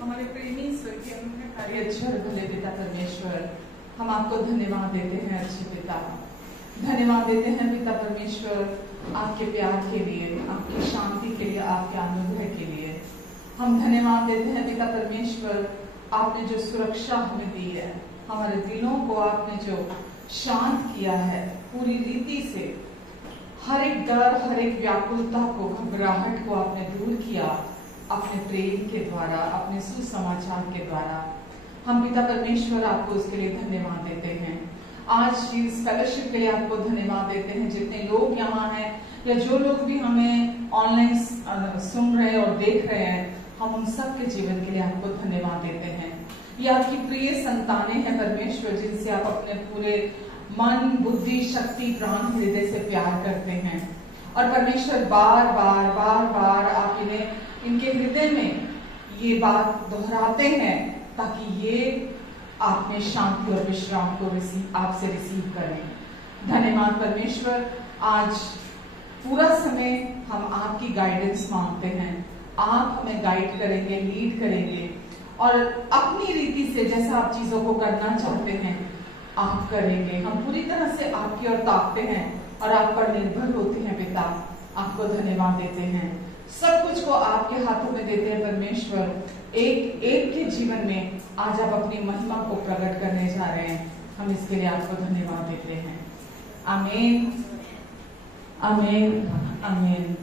हमारे प्रेमी स्वर्गीय अनुग्रहकारी अच्छे और भले पिता परमेश्वर, हम आपको धन्यवाद देते हैं अच्छे पिता। धन्यवाद देते हैं पिता परमेश्वर आपके प्यार के लिए, आपकी शांति के लिए, आपके अनुग्रह के लिए। हम धन्यवाद देते हैं पिता परमेश्वर, आपने जो सुरक्षा हमें दी है, हमारे दिलों को आपने जो शांत किया है पूरी रीति से, हर एक डर, हर एक व्याकुलता को, घबराहट को आपने दूर किया अपने प्रेम के द्वारा, अपने सुसमाचार के द्वारा। हम पिता परमेश्वर आपको इसके लिए धन्यवाद देते हैं। आज इस फेलोशिप के लिए आपको धन्यवाद देते हैं। जितने लोग यहाँ हैं या जो लोग भी हमें ऑनलाइन सुन रहे हैं और देख रहे हैं, हम उन सब के जीवन के लिए आपको धन्यवाद देते हैं। ये आपकी प्रिय संतानें हैं परमेश्वर, जिनसे आप अपने पूरे मन, बुद्धि, शक्ति, प्राण, हृदय से प्यार करते हैं। और परमेश्वर बार बार आप इन्हें इनके हृदय में ये बात दोहराते हैं ताकि ये आप में शांति और विश्राम को आपसे रिसीव करें। धन्यवाद परमेश्वर। आज पूरा समय हम आपकी गाइडेंस मांगते हैं। आप हमें गाइड करेंगे, लीड करेंगे और अपनी रीति से जैसा आप चीजों को करना चाहते हैं आप करेंगे। हम पूरी तरह से आपकी ओर ताकते हैं और आप पर निर्भर होते हैं पिता। आपको धन्यवाद देते हैं। सब कुछ को आपके हाथों में देते हैं परमेश्वर। एक एक के जीवन में आज आप अपनी महिमा को प्रकट करने जा रहे हैं। हम इसके लिए आपको धन्यवाद देते हैं। आमीन, आमीन, आमीन।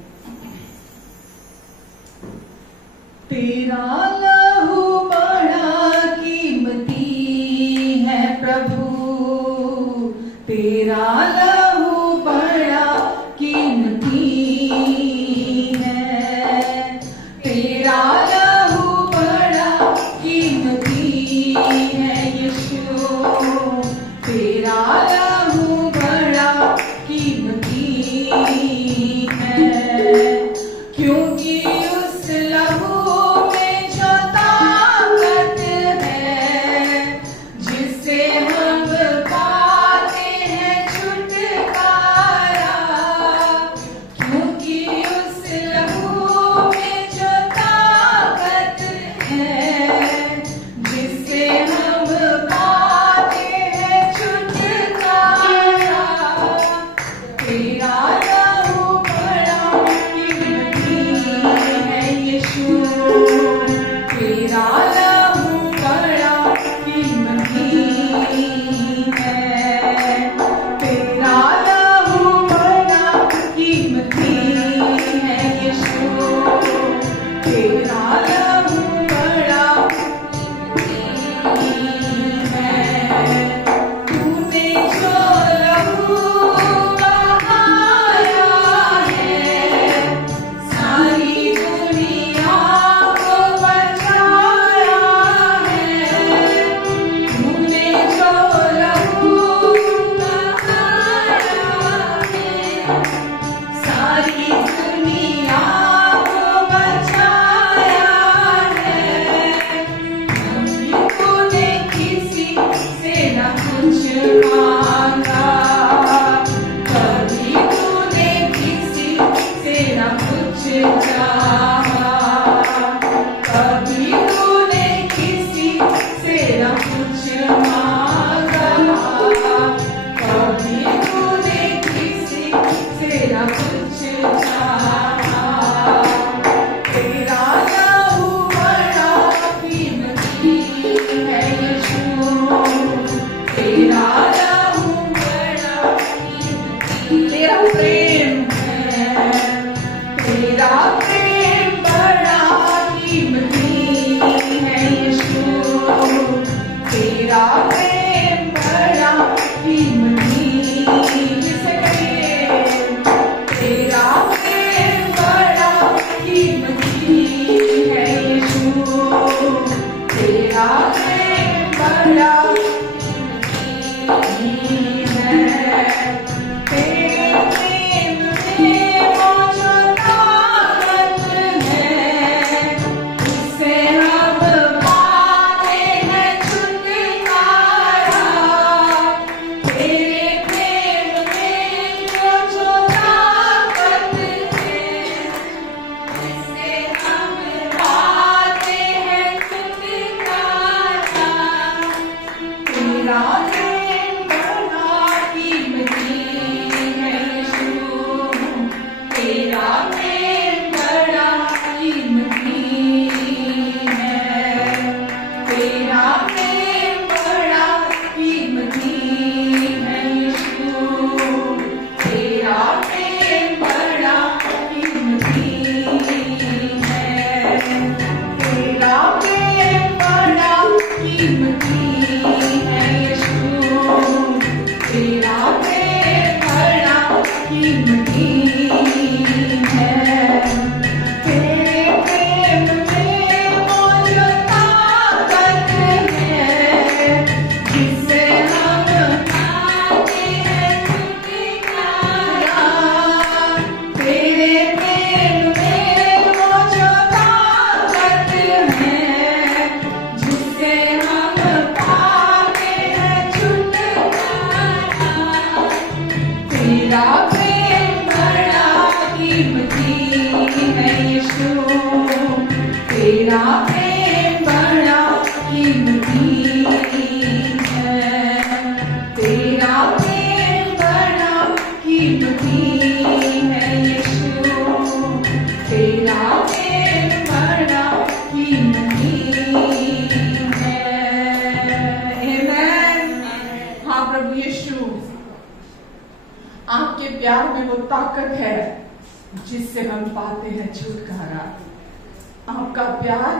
तेरा लहू बड़ा कीमती है प्रभु, तेरा लहू बड़ा कीमती है, तेरा लहू बड़ा कीमती है यीशु, तेरा लहू बड़ा कीमती है। क्योंकि उस लहू में जो ताकत है, जिससे हम पाते हैं छुटकारा, क्योंकि उस लहू में जो ताकत है, जिससे हम पाते हैं छुटकारा, तेरा लहू बड़ा कीमती है यीशु, तेरा लहू बड़ा कीमती है, तेरा लहू बड़ा कीमती है यीशु, तेरा लहू बड़ा कीमती है। तूने जो लहू बहाया है, सारी दुनिया को बचाया है। तूने जो लहू बहाया है, सारी दुनिया को बचाया है। कभी तूने किसी से न कुछ मांगा, कभी तूने किसी से न कुछ चाहा, कभी तूने किसी से न कुछ मांगा, कभी तूने किसी से न कुछ चाहा। तेरा लहू बड़ा कीमती है यीशु, तेरा लहू बड़ा कीमती, तेरा प्रेम है, तेरा प्रेम कीमती है यीशु, तेरा प्रेम बड़ा कीमती है, तेरा प्रेम बड़ा कीमती है यीशु, तेरा प्रेम बड़ा कीमती है। आमेन। हाँ प्रभु यीशु, आपके प्यार में वो ताकत है जिससे हम पाते हैं छुटकारा। आपका प्यार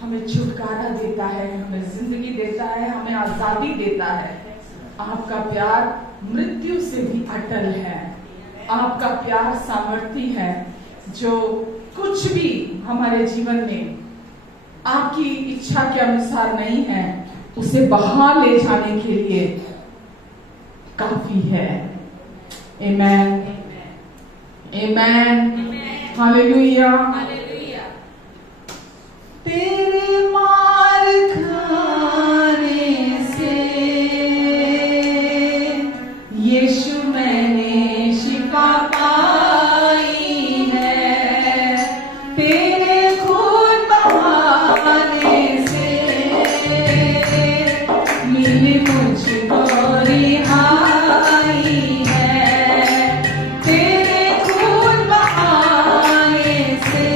हमें छुटकारा देता है, हमें जिंदगी देता है, हमें आजादी देता है। आपका प्यार मृत्यु से भी अटल है। आपका प्यार सामर्थी है, जो कुछ भी हमारे जीवन में आपकी इच्छा के अनुसार नहीं है, उसे बहा ले जाने के लिए काफी है। आमेन, आमेन, हालेलुया। तेरे मार खाने से यीशु मैंने शिफा पाई है, तेरे खून बहाने से मिली मुझको रिहाई है, तेरे खून बहाने से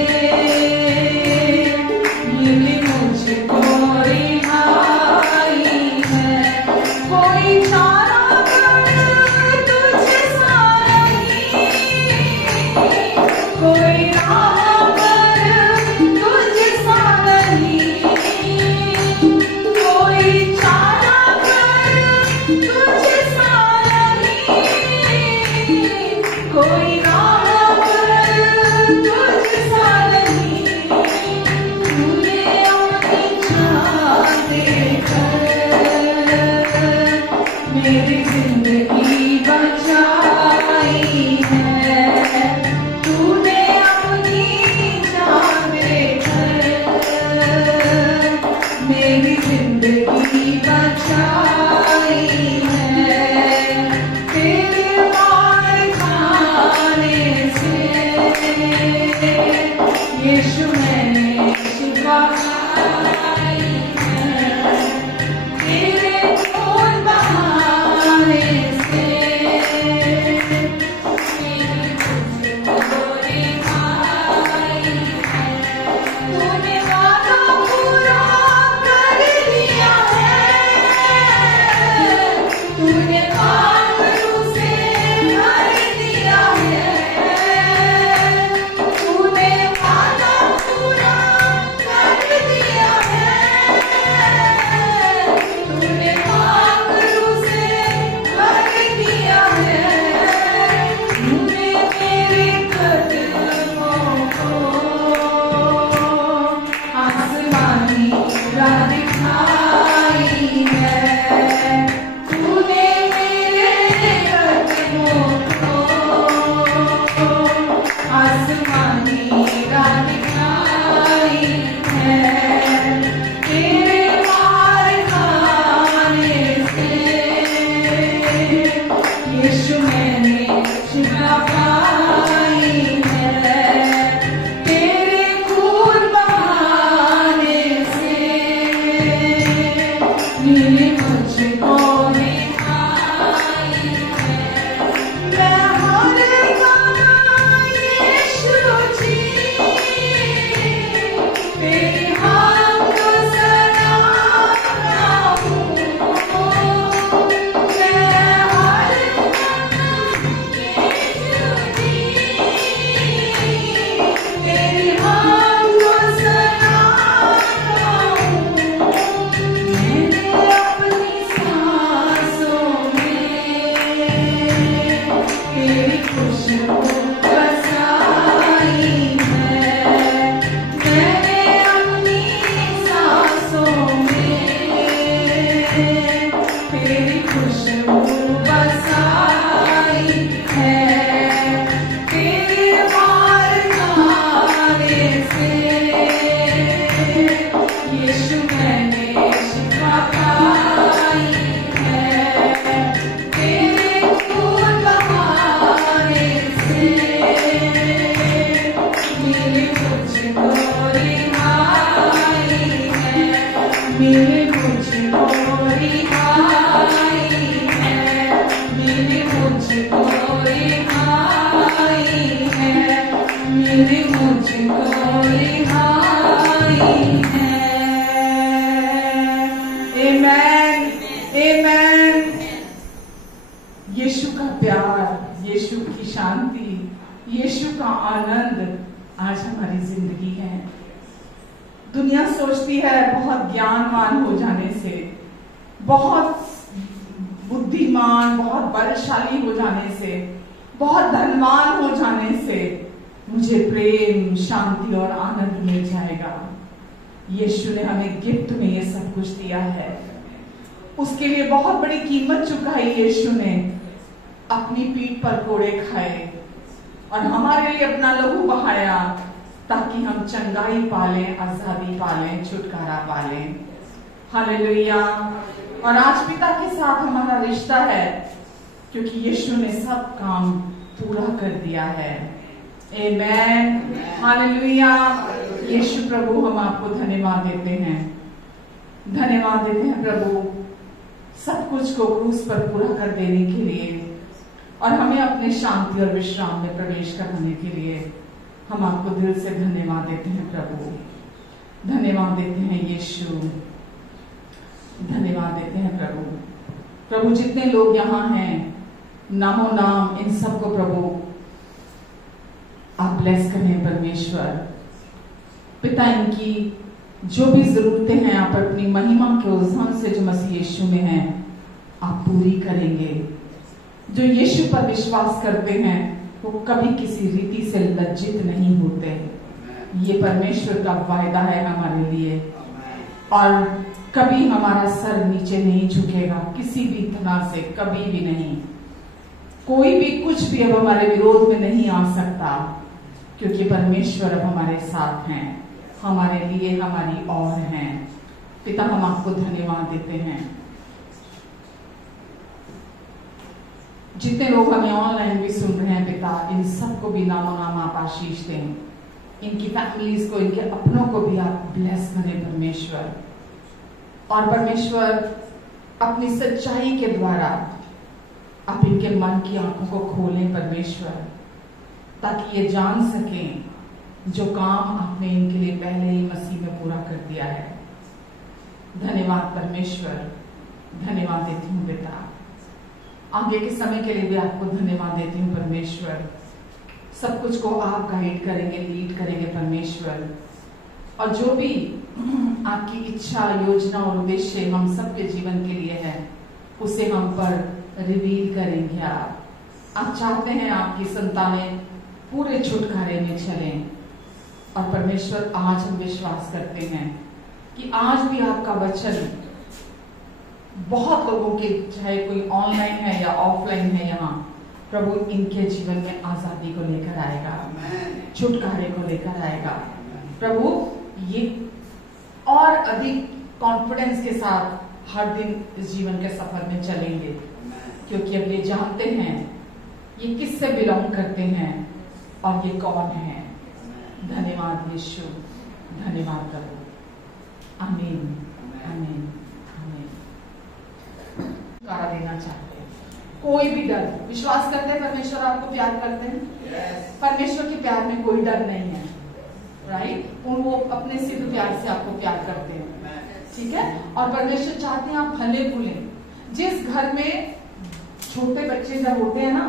मुझको रिहाई है। आमेन, आमेन। यीशु का प्यार, यीशु की शांति, यीशु का आनंद आज हमारी जिंदगी है। दुनिया सोचती है बहुत ज्ञानवान हो जाने से, बहुत बुद्धिमान, बहुत बलशाली हो जाने से, बहुत धनवान हो जाने से मुझे प्रेम, शांति और आनंद मिल जाएगा। यीशु ने हमें गिफ्ट में ये सब कुछ दिया है। उसके लिए बहुत बड़ी कीमत चुकाई यीशु ने, अपनी पीठ पर कोड़े खाए और हमारे लिए अपना लहू बहाया ताकि हम चंगाई पालें, आजादी पालें, छुटकारा पालें। हालेलुया। और आज पिता के साथ हमारा रिश्ता है क्योंकि यीशु ने सब काम पूरा कर दिया है। Amen, hallelujah. यीशु प्रभु, हम आपको धन्यवाद देते हैं, धन्यवाद देते हैं प्रभु, सब कुछ को क्रूस पर पूरा कर देने के लिए और हमें अपने शांति और विश्राम में प्रवेश कराने के लिए। हम आपको दिल से धन्यवाद देते हैं प्रभु, धन्यवाद देते हैं यीशु, धन्यवाद देते हैं प्रभु। प्रभु जितने लोग यहाँ हैं, नामो नाम इन सबको प्रभु आप ब्लेस करें परमेश्वर। पिता, इनकी जो भी जरूरतें हैं आप अपनी महिमा के उज्जवल से जो मसीह यीशु में हैं आप पूरी करेंगे। जो यीशु पर विश्वास करते हैं वो कभी किसी रीति से लज्जित नहीं होते। ये परमेश्वर का वायदा है हमारे लिए और कभी हमारा सर नीचे नहीं झुकेगा किसी भी तरह से, कभी भी नहीं। कोई भी कुछ भी अब हमारे विरोध में नहीं आ सकता क्योंकि परमेश्वर अब हमारे साथ हैं, हमारे लिए, हमारी और हैं। पिता, हम आपको धन्यवाद देते हैं। जितने लोग हमें ऑनलाइन भी सुन रहे हैं पिता, इन सबको भी नामो नाम आप आशीष दें, इनकी फैमिलीज को, इनके अपनों को भी आप ब्लेस करें परमेश्वर। और परमेश्वर अपनी सच्चाई के द्वारा आप इनके मन की आंखों को खोलें परमेश्वर, ताकि ये जान सकें जो काम आपने इनके लिए पहले ही मसीह में पूरा कर दिया है। धन्यवाद परमेश्वर, धन्यवाद देती हूँ पिता। आगे के समय के लिए भी आपको धन्यवाद देती हूँ परमेश्वर। सब कुछ को आप गाइड करेंगे, लीड करेंगे परमेश्वर। और जो भी आपकी इच्छा, योजना और उद्देश्य हम सबके जीवन के लिए है उसे हम पर रिवील करेंगे। आप चाहते हैं आपकी संतानें पूरे छुटकारे में चलें। और परमेश्वर, आज हम विश्वास करते हैं कि आज भी आपका वचन बहुत लोगों के, चाहे कोई ऑनलाइन है या ऑफलाइन है, यहाँ प्रभु इनके जीवन में आजादी को लेकर आएगा, छुटकारे को लेकर आएगा। प्रभु ये और अधिक कॉन्फिडेंस के साथ हर दिन इस जीवन के सफर में चलेंगे क्योंकि अब ये जानते हैं ये किससे बिलोंग करते हैं और ये कौन है। धन्यवाद यीशु, धन्यवाद प्रभु। आमीन, आमीन, आमीन। छुटकारा देना चाहते हैं, कोई भी डर, विश्वास करते हैं परमेश्वर आपको प्यार करते हैं। परमेश्वर के प्यार में कोई डर नहीं है, राइट। वो अपने सिद्ध प्यार से आपको प्यार करते हैं, ठीक है। और परमेश्वर चाहते हैं आप भले भूलें। जिस घर में छोटे बच्चे जब होते हैं ना,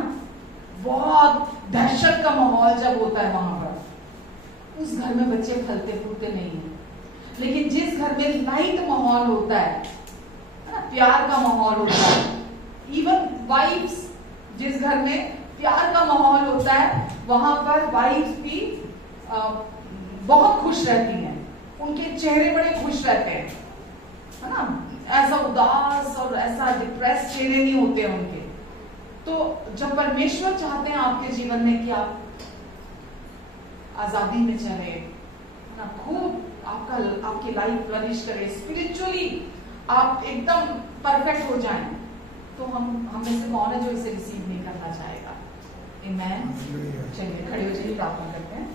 बहुत दहशत का माहौल जब होता है वहां पर, उस घर में बच्चे फलते फूलते नहीं है। लेकिन जिस घर में लाइट माहौल होता है ना, प्यार का माहौल होता है, इवन वाइफ्स, जिस घर में प्यार का माहौल होता है वहां पर वाइफ्स भी बहुत खुश रहती हैं, उनके चेहरे बड़े खुश रहते हैं, है ना। ऐसा उदास और ऐसा डिप्रेस चेहरे नहीं होते हैं उनके। तो जब परमेश्वर चाहते हैं आपके जीवन में कि आप आजादी में चले ना, खूब आपकी लाइफ फ्लरिश करे, स्पिरिचुअली आप एकदम परफेक्ट हो जाएं, तो हम में से कौन है जो इसे रिसीव नहीं करना चाहेगा। आमीन। चलिए खड़े हो जाइए, प्रार्थना करते हैं।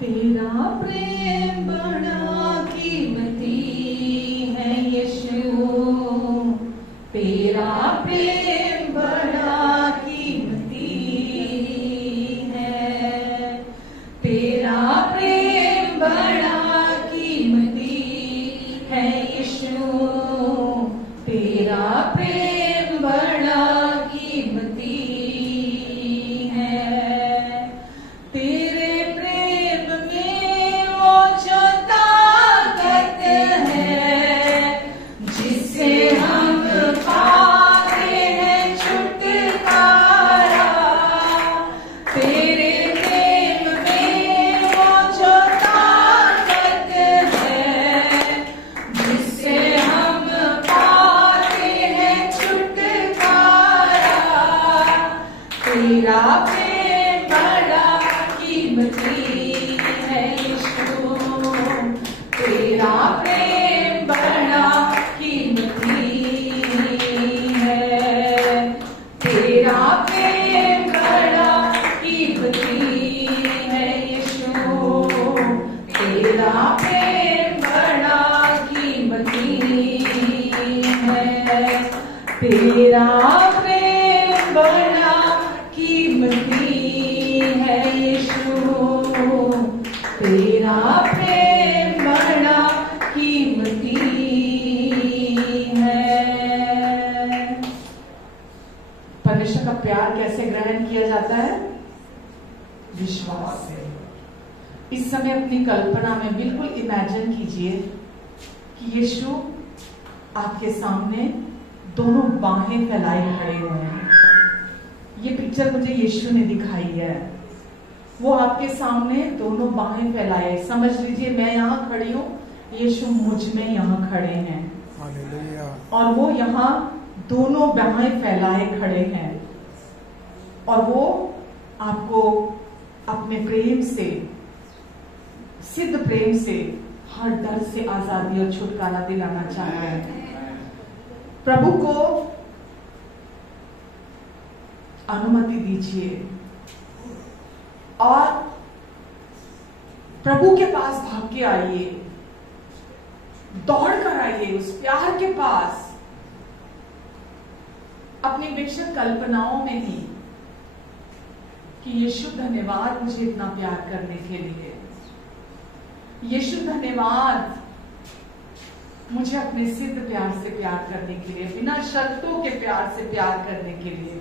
तेरा प्रेम बड़ा कीमती तेरा प्रेम बड़ा कीमती है यीशु, तेरा प्रेम बड़ा कीमती है। परमेश्वर का प्यार कैसे ग्रहण किया जाता है? विश्वास से। इस समय अपनी कल्पना में बिल्कुल इमेजिन कीजिए कि यीशु आपके सामने दोनों बाहें फैलाए खड़े हुए हैं। ये पिक्चर मुझे यीशु ने दिखाई है। वो आपके सामने दोनों बाहें फैलाए, समझ लीजिए मैं यहाँ खड़ी हूँ, यीशु मुझ में यहाँ खड़े हैं। हालेलुया। और वो यहाँ दोनों बाहें फैलाए खड़े हैं और वो आपको अपने प्रेम से, सिद्ध प्रेम से हर डर से आजादी और छुटकारा दिलाना चाह रहे हैं। प्रभु को अनुमति दीजिए और प्रभु के पास भाग के आइए, दौड़ कर आइए उस प्यार के पास, अपनी बेशक कल्पनाओं में ही कि यीशु धन्यवाद मुझे इतना प्यार करने के लिए, यीशु धन्यवाद मुझे अपने सिद्ध प्यार से प्यार करने के लिए, बिना शर्तों के प्यार से प्यार करने के लिए।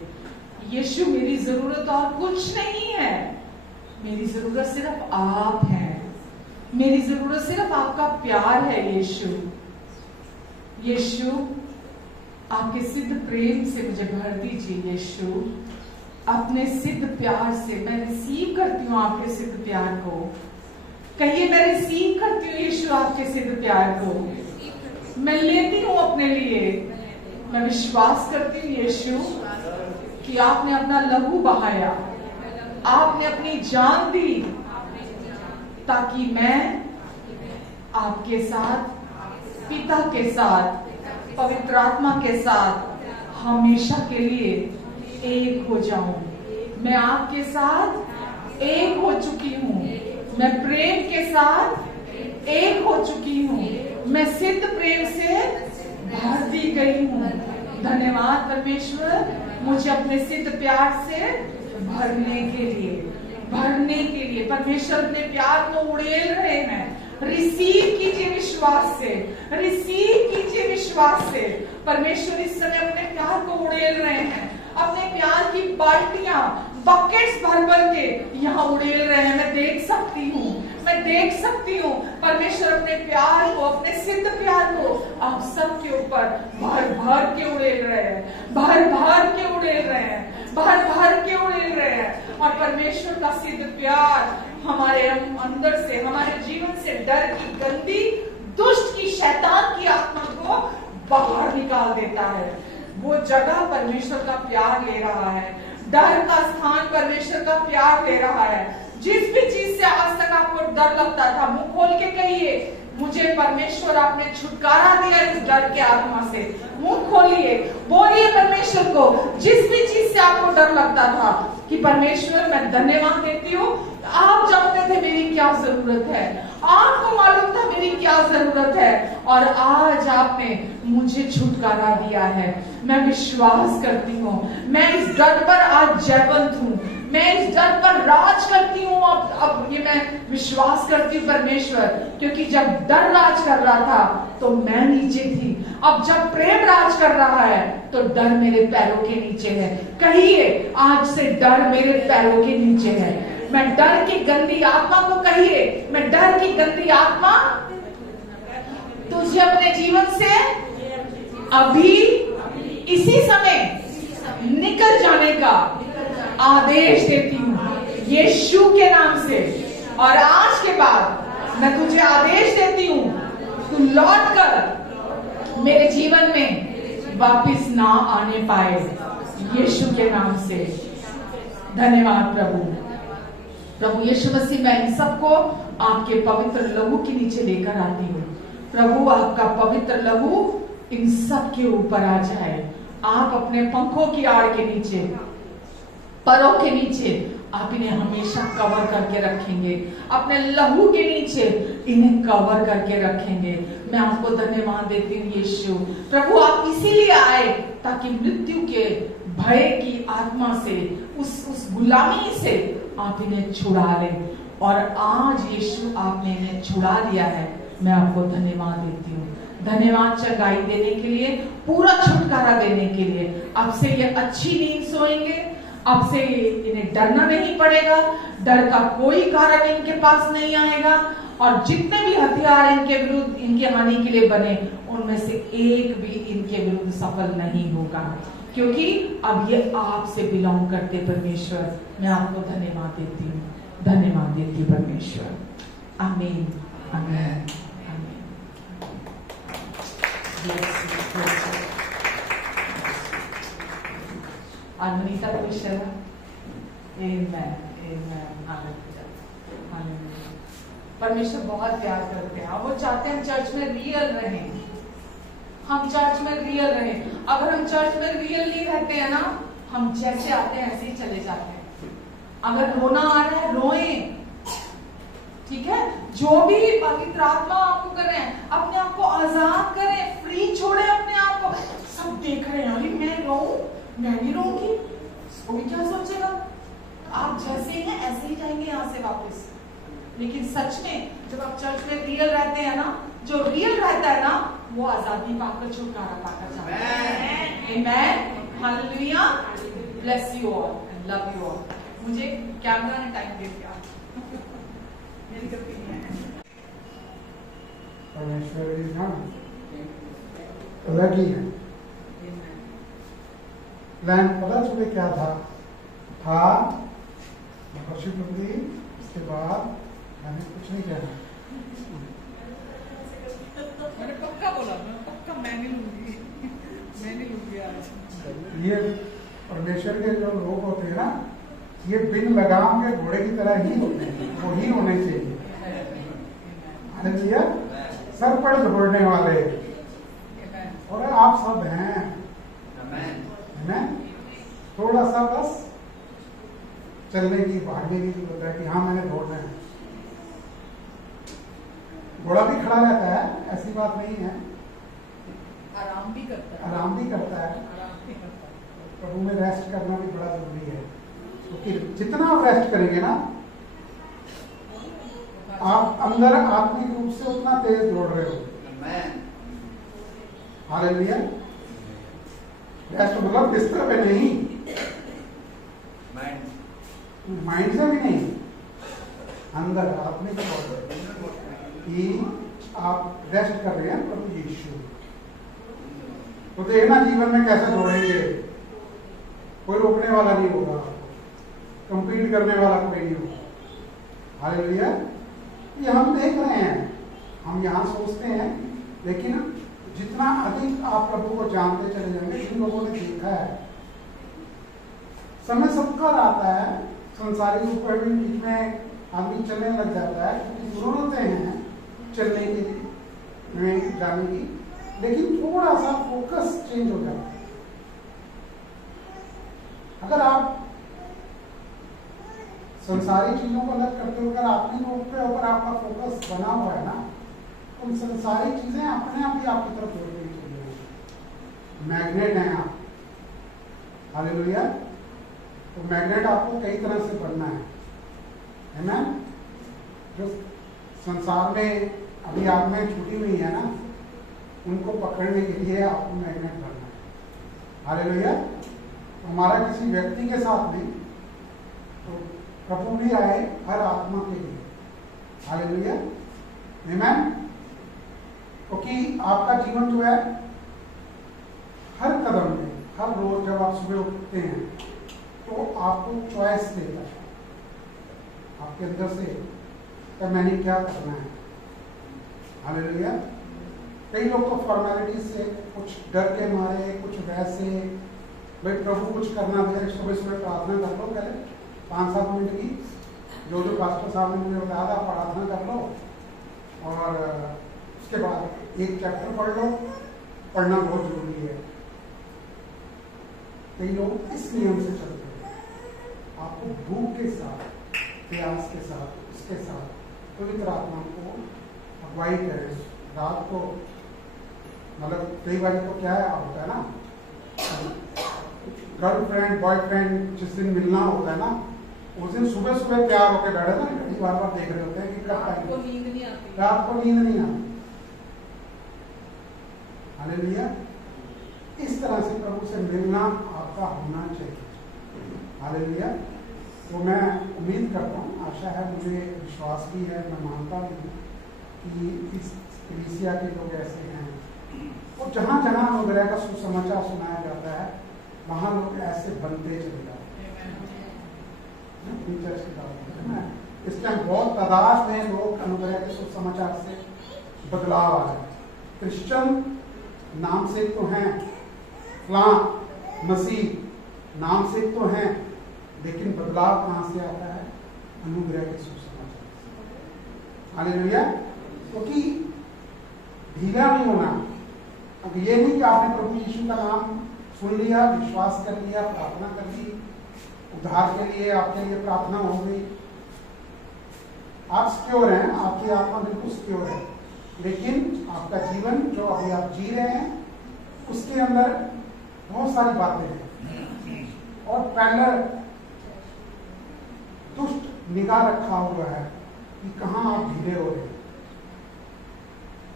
यीशु मेरी जरूरत और कुछ नहीं है, मेरी जरूरत सिर्फ आप हैं, मेरी जरूरत सिर्फ आपका प्यार है। यीशु यीशु आपके सिद्ध प्रेम से मुझे भर दीजिए। यीशु अपने सिद्ध प्यार से मैं रिसीव करती हूँ आपके सिद्ध प्यार को। कहिए मैं रिसीव करती हूँ यीशु आपके सिद्ध प्यार को, मैं लेती हूँ अपने लिए। मैं विश्वास करती हूँ यीशु कि आपने अपना लहू बहाया, आपने अपनी जान दी ताकि मैं आपके साथ, पिता के साथ, पवित्र आत्मा के साथ हमेशा के लिए एक हो जाऊं। मैं आपके साथ एक हो चुकी हूँ, मैं प्रेम के साथ एक हो चुकी हूँ, मैं सिद्ध प्रेम से भर दी गई हूँ। धन्यवाद परमेश्वर मुझे अपने सिद्ध प्यार से भरने के लिए, भरने के लिए। परमेश्वर अपने प्यार को उड़ेल रहे हैं। रिसीव कीजिए विश्वास से, रिसीव कीजिए विश्वास से। परमेश्वर इस समय अपने प्यार को उड़ेल रहे हैं, अपने प्यार की बाल्टियां, बकेट्स भर भर के यहाँ उड़ेल रहे हैं। मैं देख सकती हूँ, मैं देख सकती हूँ परमेश्वर अपने प्यार को, अपने सिद्ध प्यार को आप सबके ऊपर भर भर के उड़ेल रहे हैं, भर भर के उड़ेल रहे हैं, भर भर के उड़ेल रहे हैं। और परमेश्वर का सिद्ध प्यार हमारे अंदर से, हमारे जीवन से डर की गंदी, दुष्ट की, शैतान की आत्मा को बाहर निकाल देता है। वो जगह परमेश्वर का प्यार ले रहा है, डर का स्थान परमेश्वर का प्यार ले रहा है। जिस भी चीज से आज तक आपको डर लगता था, मुंह खोल के कहिए मुझे परमेश्वर आपने छुटकारा दिया इस डर के आत्मा से। मुंह खोलिए, बोलिए परमेश्वर को, जिस भी चीज से आपको डर लगता था कि परमेश्वर मैं धन्यवाद देती हूँ, आप जानते थे मेरी क्या जरूरत है, आपको मालूम था मेरी क्या जरूरत है, और आज आपने मुझे छुटकारा दिया है। मैं विश्वास करती हूँ, मैं इस डर पर आज जयवंत हूँ, मैं इस डर पर राज करती हूँ। अब ये मैं विश्वास करती हूँ परमेश्वर, क्योंकि जब डर राज कर रहा था तो मैं नीचे थी, अब जब प्रेम राज कर रहा है तो डर मेरे पैरों के नीचे है। कहिए आज से डर मेरे पैरों के नीचे है। मैं डर की गंदी आत्मा को कहिए, मैं डर की गंदी आत्मा तुझे अपने जीवन से अभी इसी समय निकल जाने का आदेश देती हूँ यीशु के नाम से। और आज के बाद मैं तुझे आदेश देती हूँ, तू लौट कर मेरे जीवन में वापिस ना आने पाए, यीशु के नाम से। धन्यवाद प्रभु। प्रभु यीशु मसीह, मैं इन सबको आपके पवित्र लहू के नीचे लेकर आती हूँ। प्रभु आपका पवित्र लहू इन सब के ऊपर आ जाए। आप अपने पंखों की आड़ के नीचे, परों के नीचे आप इन्हें हमेशा कवर करके रखेंगे, अपने लहू के नीचे इन्हें कवर करके रखेंगे। मैं आपको धन्यवाद देती हूँ यीशु। प्रभु आप इसीलिए आए ताकि मृत्यु के भय की आत्मा से, उस गुलामी से आप इन्हें छुड़ा लें, और आज यीशु आपने इन्हें छुड़ा लिया है। मैं आपको धन्यवाद देती हूँ। धन्यवाद चंगाई देने के लिए, पूरा छुटकारा देने के लिए। अब से ये अच्छी नींद सोएंगे, अब से इन्हें डरना नहीं पड़ेगा, डर का कोई कारण इनके पास नहीं आएगा, और जितने भी हथियार इनके विरुद्ध, इनके हानि के लिए बने, उनमें से एक भी इनके विरुद्ध सफल नहीं होगा, क्योंकि अब ये आपसे बिलोंग करते परमेश्वर। मैं आपको धन्यवाद देती हूँ, धन्यवाद देती हूँ परमेश्वर। आमीन, आमीन, आमीन। अनमनीता क्वेश्चन। आमेन, आमेन, हालेलुया। परमेश्वर बहुत प्यार करते हैं, वो चाहते हैं हम चर्च में रियल रहें, हम चर्च में रियल रहें। अगर हम चर्च में रियल नहीं रहते हैं ना, हम जैसे आते हैं ऐसे ही चले जाते हैं। अगर रोना आ रहा है रोएं, ठीक है। जो भी पवित्र आत्मा आपको कर रहे हैं, अपने आप को आजाद करें, फ्री छोड़े अपने आप को। सब देख रहे हैं, अरे मैं रोऊं, मैं नहीं रोऊंगी, कोई क्या सोचेगा। आप जैसे हैं ऐसे ही जाएंगे यहाँ से वापस। लेकिन सच में जब आप चर्च में रियल रहते हैं ना, जो रियल रहता है ना, वो आजादी पाकर, छुटकारा पाकर जाता है। Amen, hallelujah. Bless you all and love you all. मुझे कैमरा ने टाइम दे दिया, मेरी गलती नहीं है। परमेश्वर जी ना अलग ही है। प्लान पता चले क्या था वर्षिप होगी, उसके बाद मैंने कुछ नहीं कहना। मैंने पक्का बोला, मैं पक्का मैं नहीं लूंगी, मैं नहीं लूंगी आज। ये परमेश्वर के जो लोग होते हैं ना, ये बिन लगाम के घोड़े की तरह ही होते हैं, वो ही होने चाहिए। हालेलुया। सर पर दौड़ने वाले, और आप सब हैं। थोड़ा सा बस चलने की, भागने की जरूरत है कि हाँ मैंने दौड़ना है। घोड़ा भी खड़ा रहता है, ऐसी बात नहीं है, आराम भी करता है, आराम भी करता है। प्रभु में रेस्ट करना भी बड़ा जरूरी है, क्योंकि जितना आप रेस्ट करेंगे ना, आप अंदर आत्मिक रूप से उतना तेज दौड़ रहे हो। हालेलुया। रेस्ट मतलब बिस्तर पे नहीं, माइंड से भी नहीं, अंदर आत्मिक कि आप रेस्ट कर रहे हैं प्रभु यीशु। तो देखना जीवन में कैसे दौड़ेंगे, कोई रोकने वाला नहीं होगा, कंपीट करने वाला कोई नहीं होगा। हालेलुया। ये हम देख रहे हैं, हम यहाँ सोचते हैं, लेकिन जितना अधिक आप प्रभु को जानते चले जाएंगे, जिन लोगों ने देखा है, समय सबका आता है, संसारी रूप में बीच में आदमी चलने लग जाता है, क्योंकि जरूरतें हैं चलने की, में जाने की, लेकिन थोड़ा सा फोकस चेंज हो जाता है। अगर आप संसारी चीजों को अलग करते हो, अगर आत्मिक रूप के ऊपर आपका फोकस बना हुआ है ना, तो संसारी चीजें अपने आप ही आपकी तरफ दौड़नी चाहिए। मैग्नेट हैं आप। हालेलुया। तो मैग्नेट आपको कई तरह से बनना है ना। जो संसार में अभी आप में छुटी हुई है ना, उनको पकड़ने के लिए आपको मैग्नेट बनना है। हालेलुया। हमारा किसी व्यक्ति के साथ नहीं, तो प्रभु भी आए हर आत्मा के लिए। हालेलुया। आमीन। क्योंकि आपका जीवन जो है, हर कदम में, हर रोज जब आप सुबह उठते हैं, तो आपको चॉइस देता है आपके अंदर से कि मैंने क्या करना है। हालेलुया। कई लोग तो फॉर्मेलिटी से, कुछ डर के मारे, कुछ वैसे, भाई प्रभु कुछ करना दे, सुबह सुबह प्रार्थना कर लो, पहले 5-7 मिनट की, जो पास्टर साहब ने मुझे बताया था, प्रार्थना कर लो, और उसके बाद एक चैप्टर पढ़ लो। पढ़ना बहुत जरूरी है। कई लोग इस नियम से चलते हैं। आपको भूख के साथ, प्यास के साथ, उसके साथ पवित्र आत्मा को अगुवाई करें। रात को मतलब कई बार तो क्या है होता है ना, गर्लफ्रेंड बॉयफ्रेंड जिस दिन मिलना होता है ना, उस दिन सुबह सुबह तैयार होकर बैठे ना, घड़ी बार बार देख रहे होते हैं कि कब रात को नींद नहीं आती। रात को नींद नहीं आती। हालेलुया। इस तरह से प्रभु से मिलना आपका होना चाहिए। हालेलुया। तो मैं उम्मीद करता हूँ, आशा है, मुझे विश्वास भी है, मैं मानता भी हूँ कि इस कलीसिया के लोग ऐसे हैं और जहाँ जहाँ अनुग्रह का सुसमाचार सुनाया जाता है वहाँ लोग ऐसे बनते चले जाते हैं। इस टाइम बहुत तादाद में लोग अनुग्रह के सुसमाचार से बदलाव आ रहे हैं। क्रिश्चियन नाम से तो हैं, फलां मसीह नाम से तो हैं, लेकिन बदलाव कहाँ से आता है? अनुग्रह के सुसमाचार से। हालेलुया। क्योंकि ढीला नहीं होना। अब ये नहीं कि आपने प्रभु यीशु का नाम सुन लिया, विश्वास कर लिया, प्रार्थना कर ली, उद्धार के लिए आपके लिए प्रार्थना हो गई, आप सिक्योर हैं, आपकी आत्मा बिल्कुल सिक्योर है, लेकिन आपका जीवन जो अभी आप जी रहे हैं उसके अंदर बहुत सारी बातें हैं और पहले दुष्ट निगाह रखा हुआ है कि कहाँ आप ढीले हो रहे हैं।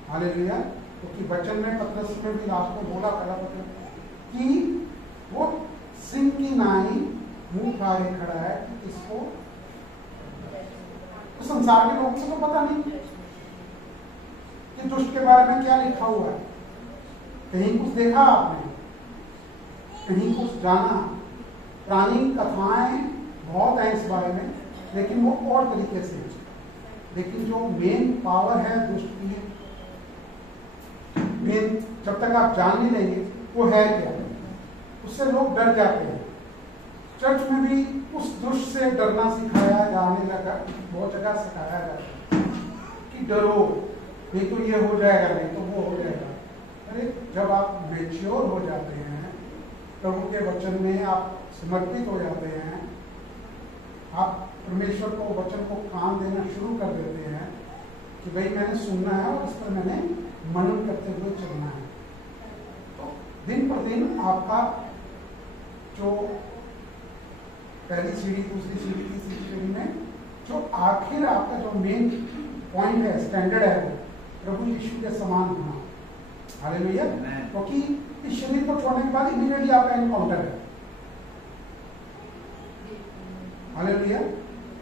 हालेलुया। क्योंकि वचन में पतरस में भी लास्ट में बोला पहला पत्र कि वो सिंह की नाई मुंह खाए खड़ा है कि किसको, तो संसार के लोगों को तो पता नहीं कि दुष्ट के बारे में क्या लिखा हुआ है। कहीं कुछ देखा आपने, कहीं कुछ जाना, पुरानी कथाएं बहुत हैं इस बारे में, लेकिन वो और तरीके से। लेकिन जो मेन पावर है दुष्ट की, मेन जब तक आप जान नहीं लेंगे वो है क्या, उससे लोग डर जाते हैं। चर्च में भी उस दुष्ट से डरना सिखाया जाने लगा, बहुत जगह सिखाया जाता है कि डरो, नहीं तो ये हो जाएगा, नहीं तो वो हो जाएगा। अरे जब आप मैच्योर हो जाते हैं, प्रभु के वचन में आप समर्पित हो जाते हैं, आप परमेश्वर को वचन को काम देना शुरू कर देते हैं कि भाई मैंने सुनना है और इस पर मैंने मनन करते हुए चलना है, तो दिन पर दिन आपका जो पहली सीढ़ी, दूसरी सीढ़ी, तीसरी सीढ़ी में जो आखिर आपका जो मेन पॉइंट है, स्टैंडर्ड है, वो प्रभु यीशु के समान होना। हालेलुया। क्योंकि इस शरीर को छोड़ने के बाद इमीडिएटली आपका एनकाउंटर है। हालेलुया।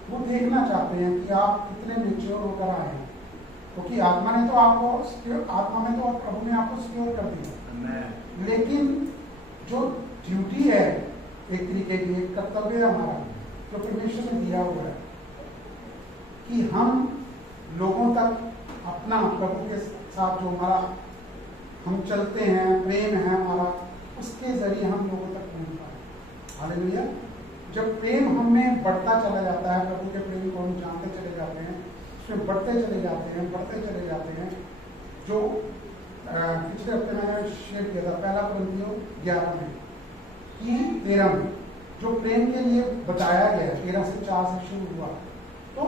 वो देखना चाहते हैं कि आप कितने मैच्योर होकर आए हैं, क्योंकि आत्मा ने तो आपको, आत्मा में तो प्रभु ने आपको सिक्योर कर दिया, लेकिन जो ड्यूटी है, एक तरीके की एक कर्तव्य है हमारा जो परमेश्वर ने दिया हुआ है कि हम लोगों तक अपना प्रभु के साथ जो हमारा हम चलते हैं, प्रेम है हमारा, उसके जरिए हम लोगों तक पहुंच पाए। हालेलुया। जब प्रेम हमें बढ़ता चला जाता है, प्रभु के प्रेम को हम जानते चले जाते हैं, उसमें बढ़ते चले जाते हैं, बढ़ते चले जाते हैं। जो पिछले हफ्ते मैंने शेयर किया था, पहला कुरिन्थियों 11 में कि 13 में जो प्रेम के लिए बताया गया, 13 से 4 से शुरू हुआ, तो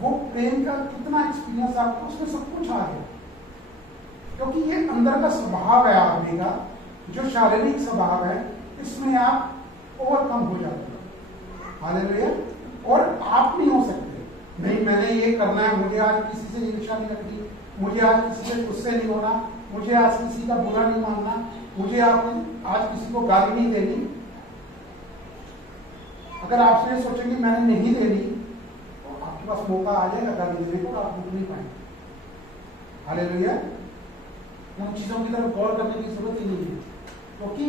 वो प्रेम का कितना एक्सपीरियंस आपको, उसमें सब कुछ आ गया। क्योंकि ये अंदर का स्वभाव है आदमी का, जो शारीरिक स्वभाव है, इसमें आप ओवरकम हो जाते हैं। हालेलुया। और आप नहीं हो सकते, नहीं मैंने ये करना है, मुझे आज किसी से ईर्ष्या नहीं रखनी, मुझे आज किसी से गुस्से नहीं होना, मुझे आज किसी का बुरा नहीं मानना, मुझे आज किसी को गाली नहीं देनी। अगर आपसे सोचेंगे मैंने नहीं देनी, तो आपके पास मौका आ जाएगा गाली देने को, आप रुक नहीं पाएंगे। हालेलुया। उन चीजों की तरफ गौर करने की जरूरत ही नहीं है, क्योंकि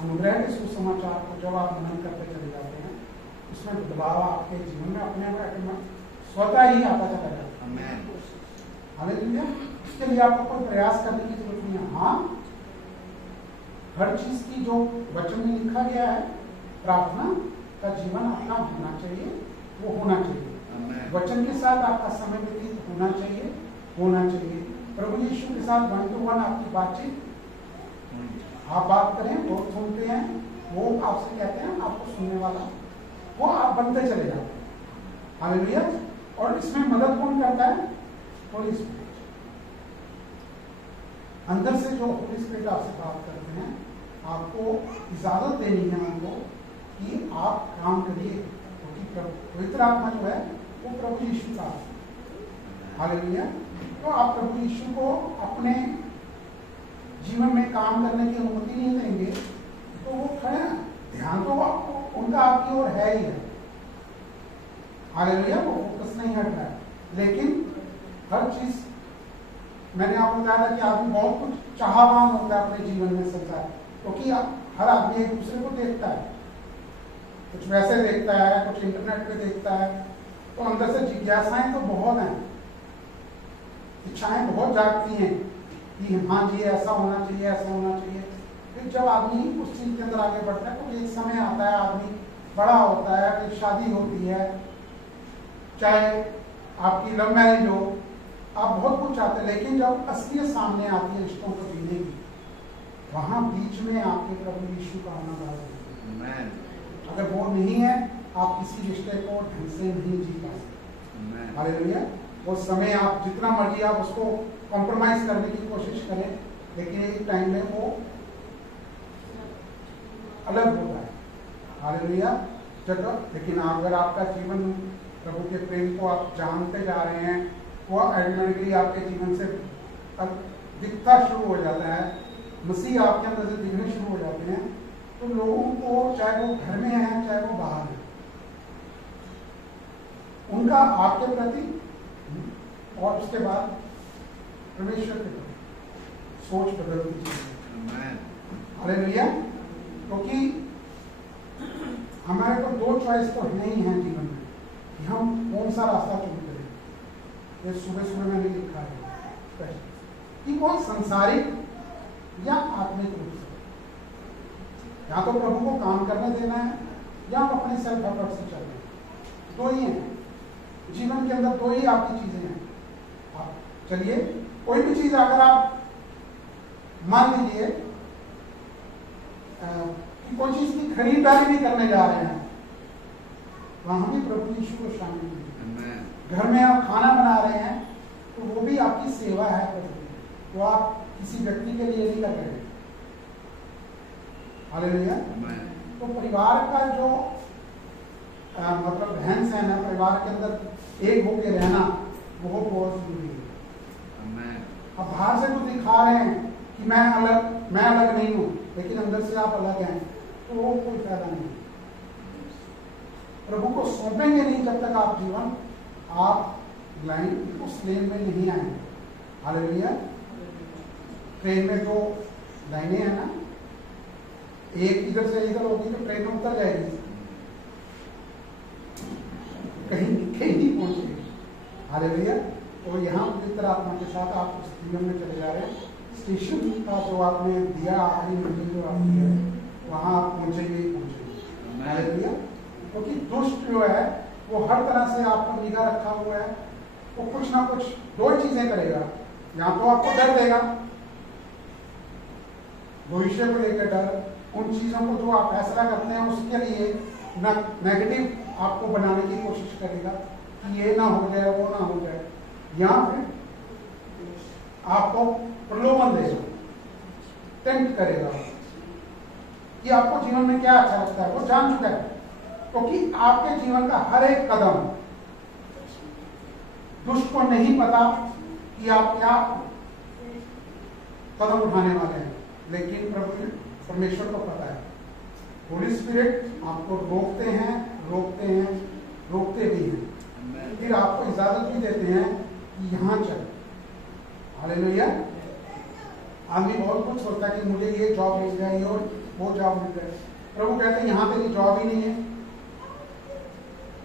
अनुग्रह के सुसमाचार को जब आप मनन करते चले जाते हैं, उसमें बदलाव आपके जीवन में अपने आप स्वतः ही आता चला जाता है। हालेलुया। इसके लिए आपको कोई प्रयास करने की जरूरत नहीं है। हाँ, हर चीज की जो वचन में लिखा गया है, प्रार्थना का जीवन अपना होना चाहिए, वो होना चाहिए। वचन के साथ आपका समय व्यतीत होना चाहिए, होना चाहिए। प्रभु यीशु के साथ 1 to 1 आपकी बातचीत, आप बात करें, वो सुनते हैं, वो आपसे कहते हैं, आपको सुनने वाला वो आप बनते चले जाते हैं। हालेलुया। और इसमें मदद कौन करता है? होली स्पिरिट। अंदर से जो होली स्पिरिट आपसे बात करते हैं, आपको इजाजत देनी है उनको कि आप काम करिए, क्योंकि पवित्र आत्मा जो है वो प्रभु यीशु का। हालेलुया। तो आप प्रभु यीशु को अपने जीवन में काम करने की अनुमति नहीं देंगे तो वो खड़े, ध्यान तो आपको उनका आपकी ओर है ही है। हालेलुया। वो फोकस नहीं हट रहा है, लेकिन हर चीज मैंने आपको बताया था कि आदमी बहुत कुछ चाहवान होता है अपने जीवन में संसार, क्योंकि हर आदमी एक दूसरे को देखता है, कुछ वैसे देखता है, कुछ इंटरनेट पे देखता है, तो अंदर से जिज्ञासाएं तो बहुत हैं, इच्छाएं बहुत जागती हैं कि हाँ जी ऐसा होना चाहिए, ऐसा होना चाहिए। फिर जब आदमी उस चीज के अंदर आगे बढ़ता है तो एक समय आता है, आदमी बड़ा होता है, फिर शादी होती है, चाहे आपकी लव मैरिज हो, आप बहुत कुछ चाहते हैं, लेकिन जब असलियत सामने आती है रिश्तों को जीने की, वहां बीच में आपके प्रभु यीशु का आना डाल। अगर वो नहीं है, आप किसी रिश्ते को ढंग से नहीं जी पा सकते। हालेलुया। उस समय आप जितना मर्जी आप उसको कॉम्प्रोमाइज करने की कोशिश करें, लेकिन एक टाइम में वो अलग होता है। हालेलुया। जगह, लेकिन अगर आपका जीवन प्रभु के प्रेम को आप जानते जा रहे हैं, वो ऑटोमेटिकली आपके जीवन से दिखता शुरू हो जाता है, मसीह आपके अंदर से दिखने शुरू हो जाते हैं, तो लोगों को, चाहे वो घर में है चाहे वो बाहर है, उनका आपके प्रति और उसके बाद परमेश्वर के प्रति सोच बदलती चाहिए। हालेलुया। क्योंकि हमारे को दो चॉइस तो नहीं है जीवन में कि हम कौन सा रास्ता चुनते हैं। ये सुबह सुबह मैंने लिखा है कि कौन संसारिक या आत्मिक रूप से, या तो प्रभु को काम करने देना है या हम अपने सेल्फ एफर्ट से चल रहे हैं। दो ही हैं जीवन के अंदर, दो ही आपकी चीजें हैं। आप चलिए, कोई भी चीज अगर आप मान लीजिए कि कोई चीज की खरीदारी भी करने जा रहे हैं, वहां भी प्रभु यीशु को शामिल कीजिए। घर में आप खाना बना रहे हैं तो वो भी आपकी सेवा है प्रभु, वो आप किसी व्यक्ति के लिए नहीं कर रहे हैं। हालेलुया। तो परिवार का जो मतलब रहन सहन है, परिवार के अंदर एक होके रहना, वो बहुत जरूरी है। अब बाहर से तो दिखा रहे हैं कि मैं अलग नहीं हूं, लेकिन अंदर से आप अलग हैं, तो वो कोई फायदा नहीं। प्रभु को सौंपेंगे नहीं जब तक आप जीवन आप लाइन उस लेन में नहीं आएंगे। हालेलुया। ट्रेन में दो लाइनें हैं ना, एक इधर से इधर होगी तो ट्रेन में उतर जाएगी, कहीं नहीं पहुंचेगी। हालेलुया। तो यहाँ पवित्र आत्मा के साथ आप उस जीवन में चले जा रहे हैं। स्टेशन का जो आपने दिया, आखिरी मंजिल जो आपकी है, वहां आप पहुंचेंगे ही पहुंचेंगे। हालेलुया। क्योंकि दुष्ट जो है वो हर तरह से आपको निगाह रखा हुआ है, वो कुछ ना कुछ दो चीजें करेगा। या तो आपको डर देगा, भविष्य को लेकर डर, उन चीजों को जो आप फैसला करते हैं उसके लिए नेगेटिव आपको बनाने की कोशिश करेगा कि ये ना हो जाए, वो ना हो जाए, या फिर आपको प्रलोभन देगा, टेम्प्ट करेगा कि आपको जीवन में क्या अच्छा लगता है। वो जान चुका है, क्योंकि आपके जीवन का हर एक कदम दुष्ट को नहीं पता कि आप क्या कदम उठाने वाले हैं, लेकिन प्रभु परमेश्वर को पता है। होली स्पिरिट आपको रोकते हैं, रोकते भी हैं, फिर आपको इजाजत भी देते हैं कि यहाँ चल। हालेलुया। आदमी बहुत कुछ सोचता है कि मुझे ये जॉब मिल जाए और वो जॉब मिल जाए। प्रभु कहते हैं यहाँ तेरी जॉब ही नहीं है,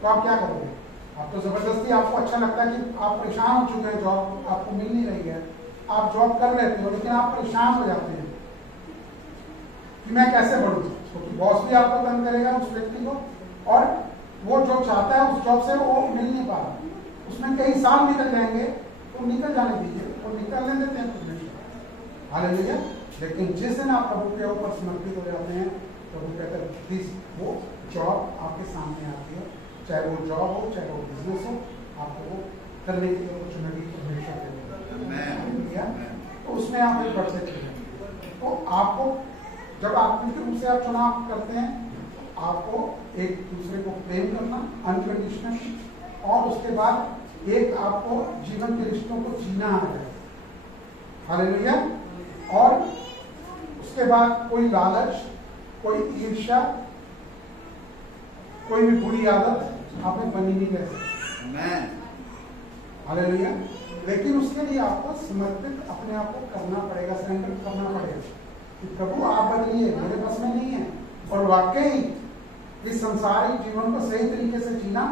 तो आप क्या करोगे? आप तो जबरदस्ती, आपको अच्छा लगता है कि आप परेशान हो चुके हैं, जॉब आपको मिल नहीं रही है, आप जॉब कर लेते हो, लेकिन आप परेशान हो जाते हैं कि मैं कैसे बढ़ूं, क्योंकि बॉस भी आपको तंग करेगा उस व्यक्ति को, और वो जो चाहता है उस जॉब से वो मिल नहीं पा रहा, उसमें कई साल निकल जाएंगे, तो निकल जाने दीजिए, और निकलने देते हैं कुछ नहीं। हालेलुया। लेकिन जिस दिन आप प्रभु के ऊपर समर्पित हो जाते हैं, प्रभु कहते हैं वो जॉब आपके सामने आती है, चाहे वो जॉब हो चाहे वो बिजनेस हो, आपको वो करने की अपॉर्चुनिटी परमेश्वर देते हैं, तो उसमें आप एक बढ़ते चलेंगे। तो आपको जब आत्मिक रूप से आप चुनाव करते हैं, आपको एक दूसरे को प्रेम करना अनकंडीशनली, और उसके बाद एक आपको जीवन के रिश्तों को जीना है, हालेलुया। और उसके बाद कोई लालच, कोई ईर्ष्या, कोई भी बुरी आदत आप में बनी नहीं रह सकती, हालेलुया। लेकिन उसके लिए आपको समर्पित अपने आप को करना पड़ेगा, सरेंडर करना पड़ेगा कि प्रभु आप बदलिए, मेरे बस में नहीं है। और वाकई इस संसारिक जीवन को सही तरीके से जीना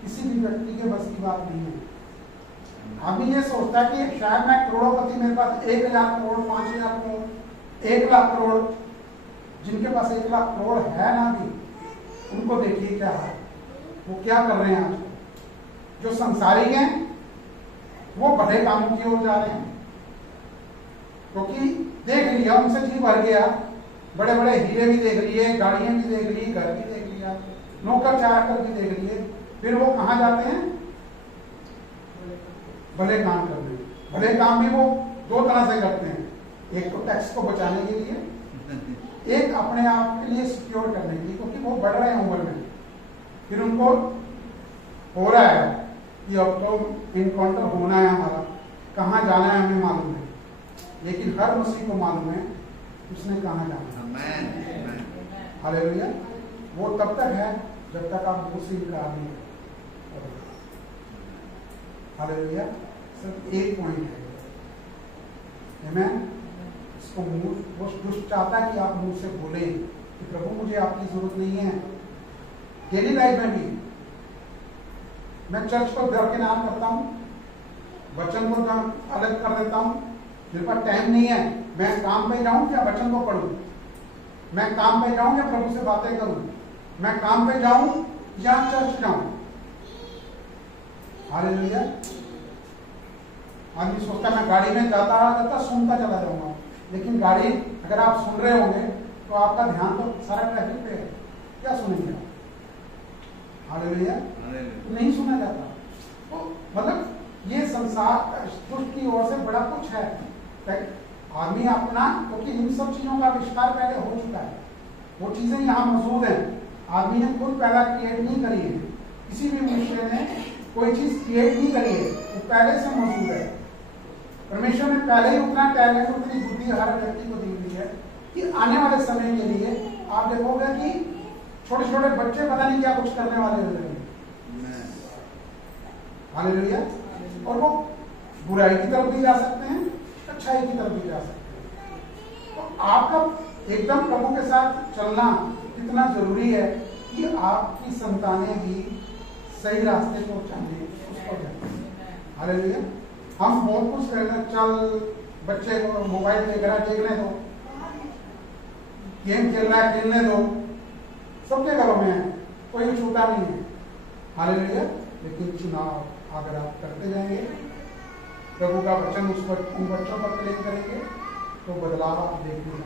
किसी भी व्यक्ति के बस की बात नहीं है। आदमी ये सोचता है कि शायद मैं करोड़पति, मेरे पास 1,000 करोड़, 5,000 करोड़, 1,00,000 करोड़, जिनके पास 1,00,000 करोड़ है ना भी, उनको देखिए क्या है, वो क्या कर रहे हैं आज। जो संसारिक हैं वो बड़े कामों की ओर जा रहे हैं, क्योंकि देख लिया, उनसे जी भर गया, बड़े बड़े हीरे भी देख लिए, गाड़ियां भी देख ली, घर भी देख लिया, नौकर चाकर भी देख लिए, फिर वो कहाँ जाते हैं, भले काम करने। भले काम भी वो दो तरह से करते हैं, एक तो टैक्स को बचाने के लिए, एक अपने आप के लिए सिक्योर करने के लिए, क्योंकि वो बढ़ रहे हैं उम्र में। फिर उनको हो रहा है कि अब तो इनकाउंटर होना है हमारा, कहाँ जाना है हमें मालूम है, लेकिन हर मसीह को मालूम है उसने कहाँ जाना है, हालेलुया। वो तब तक है जब तक आप मुंह से इनकार नहीं करें, हालेलुया। सिर्फ एक पॉइंट है, आमीन। इसको वो दुष्ट चाहता है कि आप मुंह से बोले कि प्रभु मुझे आपकी जरूरत नहीं है। डेली लाइफ में भी मैं चर्च को दरकिनार करता हूँ, वचन को अलग कर देता हूँ, मेरे पास टाइम नहीं है, मैं काम पे जाऊं या वचन को पढ़ूं, मैं काम पे जाऊं या प्रभु से बातें करूं, मैं काम पे जाऊं या चर्च जाऊं, हालेलुया। आदमी सोचता मैं गाड़ी में जाता सुनता चला जाऊंगा, लेकिन गाड़ी अगर आप सुन रहे होंगे तो आपका ध्यान तो सारा ट्रैफिक पे है, क्या सुनेंगे आप, हालेलुया। नहीं सुना जाता। तो मतलब ये संसार दुष्ट की ओर से बड़ा कुछ है। आदमी अपना, क्योंकि इन सब चीजों का आविष्कार पहले हो चुका है, वो चीजें यहाँ मौजूद हैं, आदमी ने खुद पहला क्रिएट नहीं करी है, किसी भी मनुष्य ने कोई चीज क्रिएट नहीं करी है, वो पहले से मौजूद है। परमेश्वर ने पहले ही उतना टैलेंट, उतनी बुद्धि हर व्यक्ति को दी हुई है कि आने वाले समय के लिए आप देखोगे कि छोटे छोटे बच्चे पता नहीं क्या कुछ करने वाले हो जाएंगे, हालेलुया। और वो बुराई की तरफ भी जा सकते हैं, अच्छाई की तरफ भी जा सकते हैं। तो आपका एकदम प्रभु के साथ चलना कितना जरूरी है कि आपकी संतानें भी सही रास्ते को जाने, उसको जाने, हालेलुया। हम बहुत कुछ कहना, चल बच्चे को मोबाइल देख रहा है देखने दो, गेम खेल रहा है खेलने दो, सबके घरों में है, कोई छूटा नहीं है, हालेलुया। लेकिन चुनाव अगर आप करते जाएंगे, प्रभु का वचन उन बच्चों पर क्लेम करेंगे, तो बदलाव आप देखेंगे,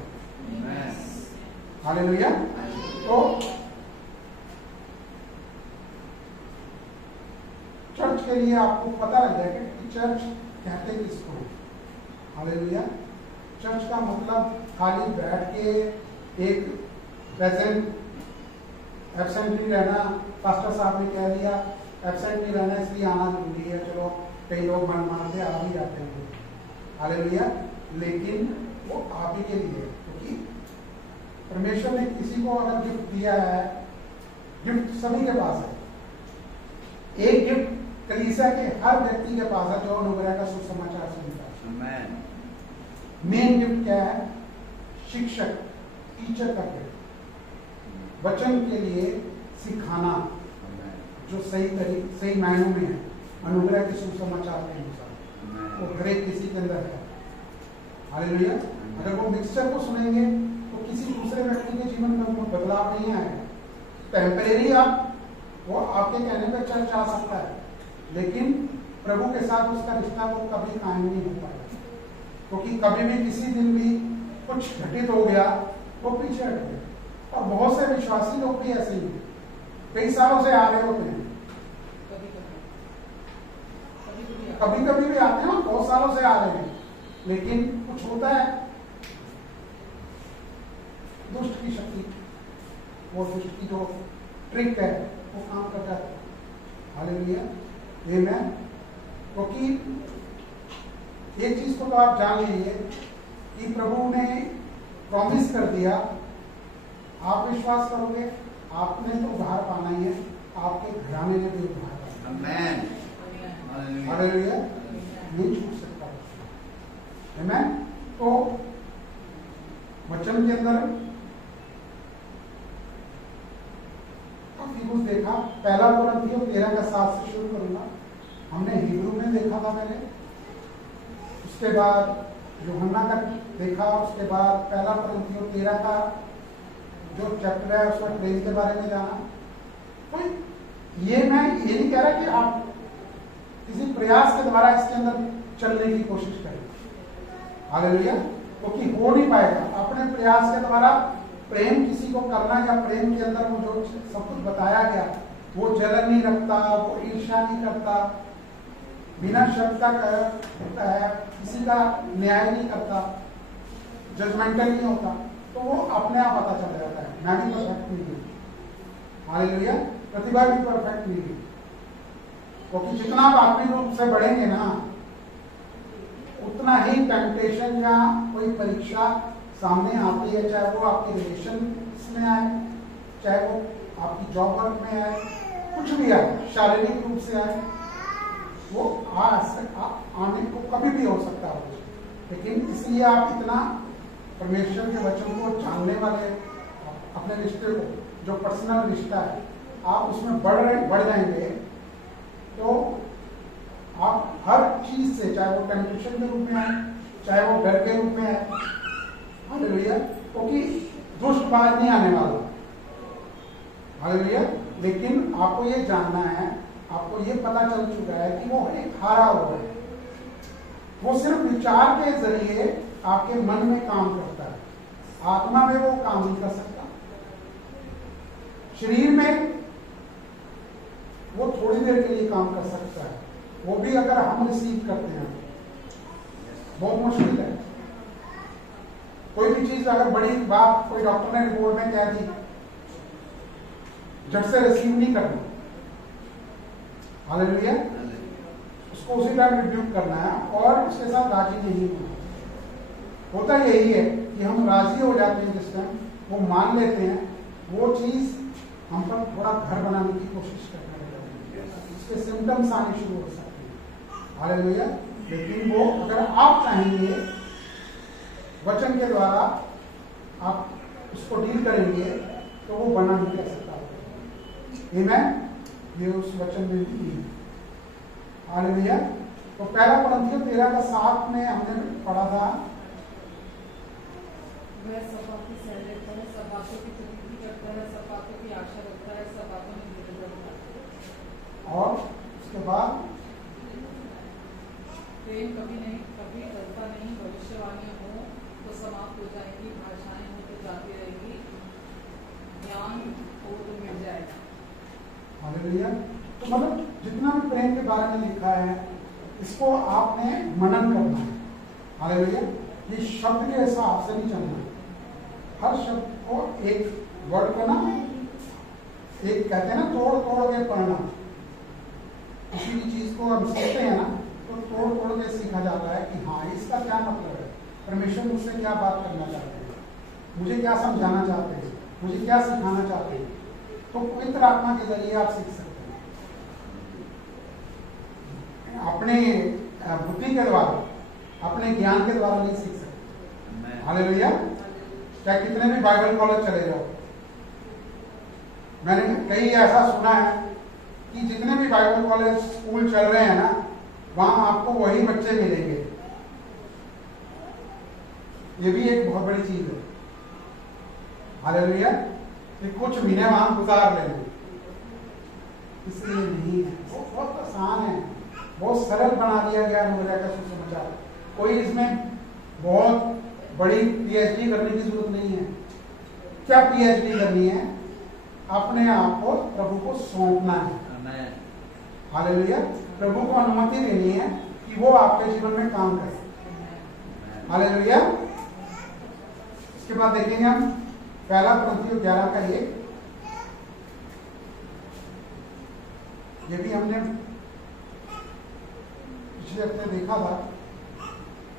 हालेलुया। तो चर्च के लिए आपको पता लग जाएगा कि चर्च कहते किसको है, हालेलुया। चर्च का मतलब खाली बैठ के एक प्रेजेंट, एब्सेंट नहीं रहना, पास्टर साहब ने कह दिया एब्सेंट नहीं रहना इसलिए आना जरूरी है, चलो कई लोग मन मारते आ भी जाते हैं, हालेलुया। लेकिन वो आप ही के लिए, क्योंकि परमेश्वर ने किसी को अगर गिफ्ट दिया है, गिफ्ट सभी के पास है, एक गिफ्ट कलीसिया के हर व्यक्ति के पास है जो अनुग्रह का सुसमाचार सुनता है। मेन गिफ्ट क्या है? शिक्षक, टीचर का गिफ्ट, वचन के लिए सिखाना, जो सही मायनों में है, अनुग्रह के सुसमाचार के अनुसार, वो हर एक किसी के अंदर है, हालेलुया। अगर वो मिक्सचर को सुनेंगे तो किसी दूसरे व्यक्ति के जीवन में कोई बदलाव नहीं आएगा। टेम्परेरी वो आपके कहने पर चर्च आ सकता है, लेकिन प्रभु के साथ उसका रिश्ता वो कभी कायम नहीं हो पाएगा, क्योंकि कभी भी किसी दिन भी कुछ घटित हो गया वो पीछे हट गया। और बहुत से विश्वासी लोग भी ऐसे ही हैं, कई सालों से आ रहे होते हैं, कभी कभी भी आते हैं, बहुत सालों से आ रहे हैं, लेकिन कुछ होता है, दुष्ट की शक्ति, वो दुष्ट की जो ट्रिक है वो काम कर जाता है। हालेलुया, आमीन। क्योंकि एक चीज को तो आप जान लीजिए कि प्रभु ने प्रॉमिस कर दिया, आप विश्वास करोगे, आपने तो उद्धार पाना ही है, आपके घराने ने भी उद्धार पाना है। हालेलुया, नहीं छूट सकता। आमीन। तो वचन के अंदर काफी कुछ देखा। पहला कुरिन्थियों 13:7 से शुरू करूंगा। हमने हिब्रू में देखा था पहले, उसके बाद यूहन्ना का देखा, उसके बाद पहला कुरिन्थियों 13 का जो चैप्टर है उसमें प्रेम के बारे में जाना। तो ये मैं ये नहीं कह रहा कि आप किसी प्रयास के द्वारा इसके अंदर चलने की कोशिश करें। हालेलुया, क्योंकि हो नहीं पाएगा। अपने प्रयास के द्वारा प्रेम किसी को करना या प्रेम के अंदर वो जो सब कुछ बताया गया, वो जलन नहीं रखता, वो ईर्ष्या नहीं करता, बिना शर्त का होता है, किसी का न्याय नहीं करता, जजमेंटल नहीं होता, तो वो अपने आप पता चल जाता है। मैं भी परफेक्ट नहीं हूं। हालेलुया, प्रतिभा भी परफेक्ट नहीं है, क्योंकि जितना आप आत्मिक रूप से बढ़ेंगे ना, उतना ही टेम्पटेशन या कोई परीक्षा सामने आती है, चाहे वो आपके रिलेशन में आए, चाहे वो आपकी जॉब वर्क में आए, कुछ भी आए, शारीरिक रूप से आए, वो आने को कभी भी हो सकता है। लेकिन इसलिए आप इतना परमेश्वर के वचन को जानने वाले, अपने रिश्ते को, जो पर्सनल रिश्ता है, आप उसमें बढ़ जाएंगे, तो आप हर चीज से, चाहे वो टेम्पटेशन के रूप में आए, चाहे वो डर के रूप में आए, हालेलुया, क्योंकि दुष्ट बाहर नहीं आने वाला। हालेलुया, लेकिन आपको ये जानना है, आपको ये पता चल चुका है कि वो एक हारा हुआ है, वो सिर्फ विचार के जरिए आपके मन में काम करता है, आत्मा में वो काम नहीं कर सकता। शरीर में वो थोड़ी देर के लिए काम कर सकता है, वो भी अगर हम रिसीव करते हैं। बहुत मुश्किल है। कोई भी चीज अगर बड़ी बात कोई डॉक्टर ने रिपोर्ट में कह दी, झट से रिसीव नहीं करना। हालेलुया, उसको उसी टाइम रिब्यूक करना है और उसके साथ राजी नहीं होना। होता यही है कि हम राजी हो जाते हैं जिस टाइम, वो मान लेते हैं, वो चीज हम पर थोड़ा घर बनाने की कोशिश करने लगते हैं, उसके सिम्टम्स आने शुरू हो सकते हैं। हालेलुया, लेकिन वो अगर आप चाहेंगे, वचन के द्वारा आप उसको डील करेंगे, तो वो बना नहीं कर सकता। आमीन, ये उस वचन में भी है। हालेलुया। तो पहला कुरिन्थियों 13:7 में हमने पढ़ा था, वह सब बातों से रहता है, सब बातों की प्रतीति करता है, सब बातों की आशा रखता है, सब बातों में धीरज रखता है। और उसके बाद प्रेम कभी डरता नहीं, भविष्यवाणियां हो तो समाप्त हो जाएंगी, भाषाएं हो तो जाती रहेगी, ज्ञान हो तो मिट जाएगा। हालेलुया। तो मतलब जितना भी प्रेम के बारे में लिखा है, इसको आपने मनन करना है। हालेलुया, ये शब्द के हिसाब से नहीं चलना है। हर शब्द को एक वर्ड को ना, एक कहते हैं ना, तोड़ तोड़ के पढ़ना। किसी भी चीज को हम सीखते हैं ना, तो तोड़ तोड़ के सीखा जाता है कि हाँ, इसका क्या मतलब है, परमेश्वर मुझसे क्या बात करना चाहते हैं, मुझे क्या समझाना चाहते हैं, मुझे क्या सिखाना चाहते हैं। तो पवित्र आत्मा के जरिए आप सीख सकते हैं, अपने बुद्धि के द्वारा, अपने ज्ञान के द्वारा नहीं सीख सकते। हालेलुया। चाहे कितने भी बाइबल कॉलेज चले जाओ, मैंने कई ऐसा सुना है कि जितने भी बाइबल कॉलेज स्कूल चल रहे हैं ना, वहां आपको वही बच्चे मिलेंगे। ये भी एक बहुत बड़ी चीज है। हालेलुया, कि कुछ महीने वहां गुजार लेंगे, इसलिए नहीं है। वो बहुत आसान है, बहुत सरल बना दिया गया है का सुसमाचार। कोई इसमें बहुत बड़ी पीएचडी करने की जरूरत नहीं है। क्या पीएचडी करनी है? अपने आप को प्रभु को सौंपना है। हालेलुया। प्रभु को अनुमति देनी है कि वो आपके जीवन में काम करे। हालेलुया। इसके बाद देखेंगे हम पहला कुरिन्थियों 11 का 1। ये भी हमने पिछले हफ्ते देखा था।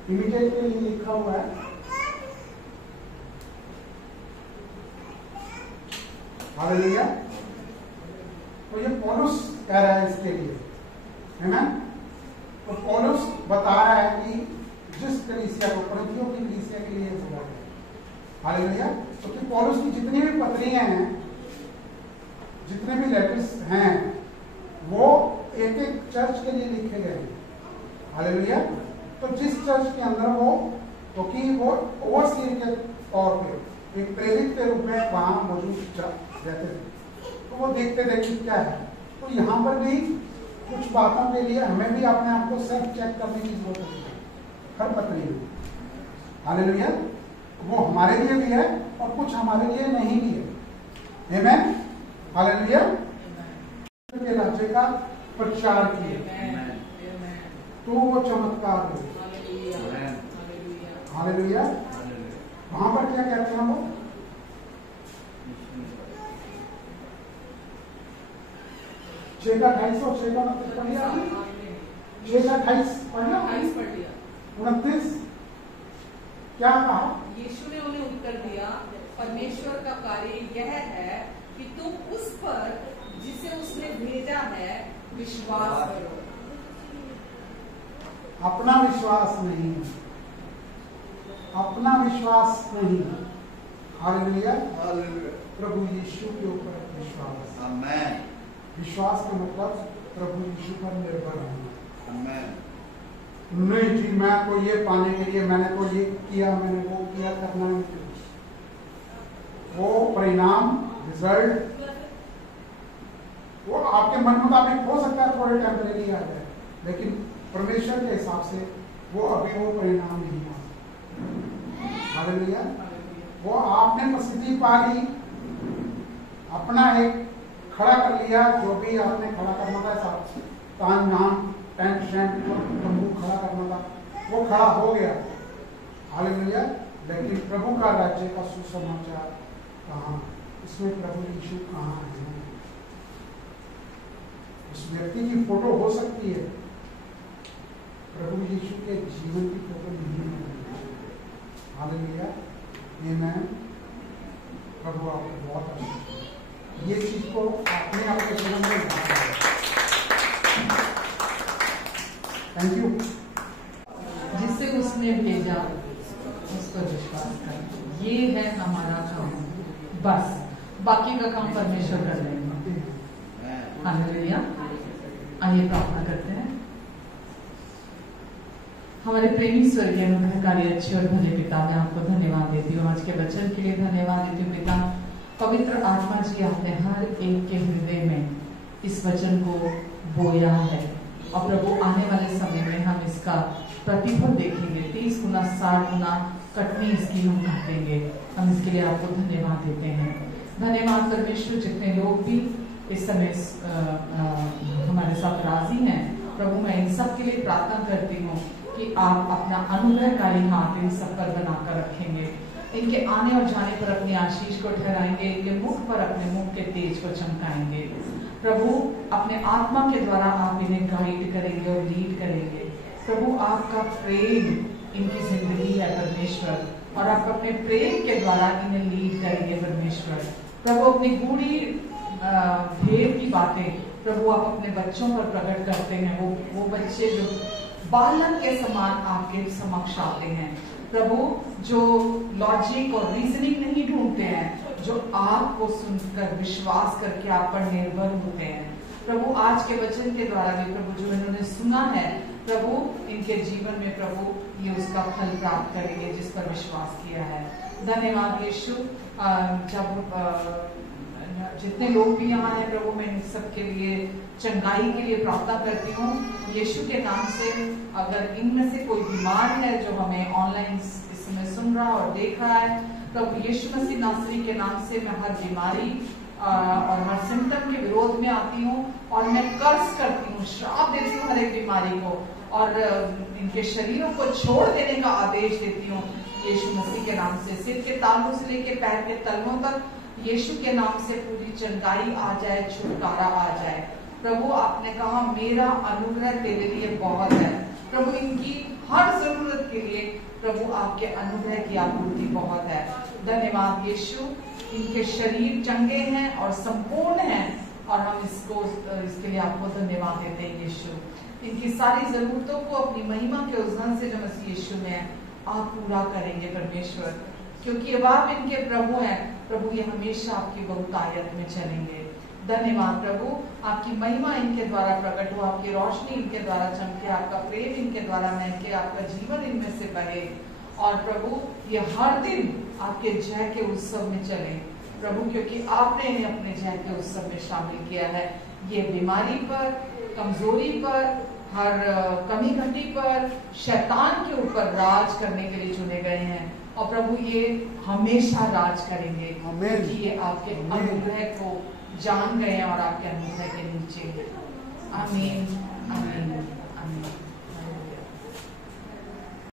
इमीडिएट के लिए लिखा हुआ है। हालेलुया। तो ये पौलुस कह रहा है इसके लिए, है ना? तो पौलुस बता रहा है कि जिस कलीसिया को, कुरिन्थियों की कलीसिया के लिए बोला है। हालेलुया। तो कि पौलुस की जितनी भी पत्रियां हैं, जितने भी लेटर्स हैं, वो एक एक चर्च के लिए लिखे गए हैं। हालेलुया। तो जिस चर्च के अंदर वो, क्योंकि वो ओवरसीयर के तौर पे एक प्रेरित के रूप में वहां मौजूद रहते थे, तो वो देखते थे कि क्या है। तो यहाँ पर भी कुछ बातों के लिए हमें भी अपने आप को सेल्फ चेक करने की जरूरत है हर पत्री में। हालेलुया। वो हमारे लिए भी है और कुछ हमारे लिए नहीं भी है। आमीन। हालेलुया। के राज्य का प्रचार किया तो वो चमत्कार हुए। हालेलुया। वहां पर क्या कहते हैं वो? 6:28 और 6:29 पढ़ लिया। 6:28 पढ़ लिया। 29 क्या कहा? यीशु ने उन्हें उत्तर दिया, परमेश्वर का कार्य यह है कि तुम उस पर जिसे उसने भेजा है विश्वास करो। अपना विश्वास नहीं, अपना विश्वास नहीं। हालेलुया। प्रभु यीशु के ऊपर विश्वास। आमेन। विश्वास का मतलब प्रभु यीशु पर निर्भर होना। आमेन। नहीं जी, मैं तो ये पाने के लिए मैंने तो ये किया, मैंने वो किया, करना नहीं। वो परिणाम, रिजल्ट वो आपके मन मुताबिक हो सकता है, थोड़े टेम्परेरी आ जाए, लेकिन परमेश्वर के हिसाब से वो अभी वो परिणाम नहीं आ सकता। हालेलुया। वो आपने प्रसिद्धि पा ली, अपना एक खड़ा कर लिया, जो भी आपने खड़ा करना था, सब तान नाम टेंट शेंट तंबू खड़ा करना था, वो खड़ा हो गया। हालेलुया। लेकिन प्रभु का राज्य का सुसमाचार कहाँ? इसमें प्रभु यीशु कहाँ है? उस व्यक्ति की फोटो हो सकती है, प्रभु यीशु के जीवन की फोटो नहीं है। हालेलुया। आमीन। प्रभु आपको बहुत आशीष दे। ये चीज को आपने आपके जीवन में थैंक यू। जिसे उसने भेजा उस पर विश्वास कर, ये है हमारा काम। बस बाकी का काम परमेश्वर कर लेंगे। हालेलुया। आइए प्रार्थना करते हैं। हमारे प्रेमी स्वर्गीय अनुग्रहकारी अच्छे और भले पिता, मैं आपको धन्यवाद देती हूँ, आज के वचन के लिए धन्यवाद देती हूँ पिता। पवित्र आत्मा जी, आपने हर एक के हृदय में इस वचन को बोया है और प्रभु आने वाले समय में हम इसका प्रतिफल देखेंगे। 30 गुना 60 गुना कटनी इसकी हम काटेंगे। हम इसके लिए आपको धन्यवाद देते हैं। धन्यवाद परमेश्वर, जितने लोग भी इस समय हमारे साथ राजी हैं, प्रभु मैं इन सब के लिए प्रार्थना करती हूँ कि आप अपना अनुग्रहकारी हाथ इन सब पर बनाकर रखेंगे, इनके आने और जाने पर अपनी आशीष को ठहराएंगे, इनके मुख पर अपने मुख के तेज को चमकाएंगे। प्रभु अपने आत्मा के द्वारा आप इन्हें गाइड करेंगे और लीड करेंगे। प्रभु आपका प्रेम इनकी जिंदगी है परमेश्वर, और आप अपने प्रेम के द्वारा इन्हें लीड करेंगे परमेश्वर। प्रभु अपनी गूढ़ी भेद की बातें प्रभु आप अपने बच्चों पर प्रकट करते हैं। वो बच्चे जो बालक के समान आपके समक्ष आते हैं प्रभु, जो लॉजिक और रीजनिंग नहीं ढूंढते हैं, जो आपको सुनकर विश्वास करके आप पर निर्भर होते हैं। प्रभु आज के वचन के द्वारा भी प्रभु जो इन्होंने सुना है प्रभु, इनके जीवन में प्रभु ये उसका फल प्राप्त करेंगे जिस पर विश्वास किया है। धन्यवाद यीशु। जब जितने लोग भी यहाँ हैं प्रभु, मैं इन सब के लिए चंगाई के लिए प्रार्थना करती हूँ यीशु के नाम से। अगर इनमें से कोई बीमार है जो हमें ऑनलाइन इस समय सुन रहा और देख रहा है। प्रभु यीशु मसीह नासरी के नाम से मैं हर बीमारी और हर सिम्टम के विरोध में आती हूँ और मैं कर्स करती हूँ, श्राप देती हूँ हर एक बीमारी को और इनके शरीरों को छोड़ देने का आदेश देती हूँ यीशु मसीह के नाम से। सिर के तालू से लेके पैर के तलवों तक यीशु के नाम से पूरी चंगाई आ जाए, छुटकारा आ जाए। प्रभु आपने कहा मेरा अनुग्रह तेरे लिए बहुत है। प्रभु इनकी हर जरूरत के लिए प्रभु आपके अनुग्रह की आपूर्ति बहुत है। धन्यवाद यीशु, इनके शरीर चंगे हैं और संपूर्ण हैं और हम इसके लिए आपको धन्यवाद देते हैं यीशु। इनकी सारी जरूरतों को अपनी महिमा के उस धन से जो मसीह यीशु में आप पूरा करेंगे परमेश्वर, क्योंकि अब आप इनके प्रभु हैं। प्रभु ये हमेशा आपकी बहुतायत में चलेंगे। धन्यवाद प्रभु, आपकी महिमा इनके द्वारा प्रकट हो, आपकी रोशनी इनके द्वारा चमके, आपका प्रेम इनके द्वारा महके, आपका जीवन इनमें से बहे और प्रभु ये हर दिन आपके जय के उत्सव में चले प्रभु, क्योंकि आपने इन्हें अपने जय के उत्सव में शामिल किया है। ये बीमारी पर, कमजोरी पर, हर कमी घटी पर, शैतान के ऊपर राज करने के लिए चुने गए हैं और प्रभु ये हमेशा राज करेंगे क्योंकि ये आपके अनुग्रह को जान गए हैं और आपके अनुग्रह के नीचे हैं। आमीन, आमीन, आमीन।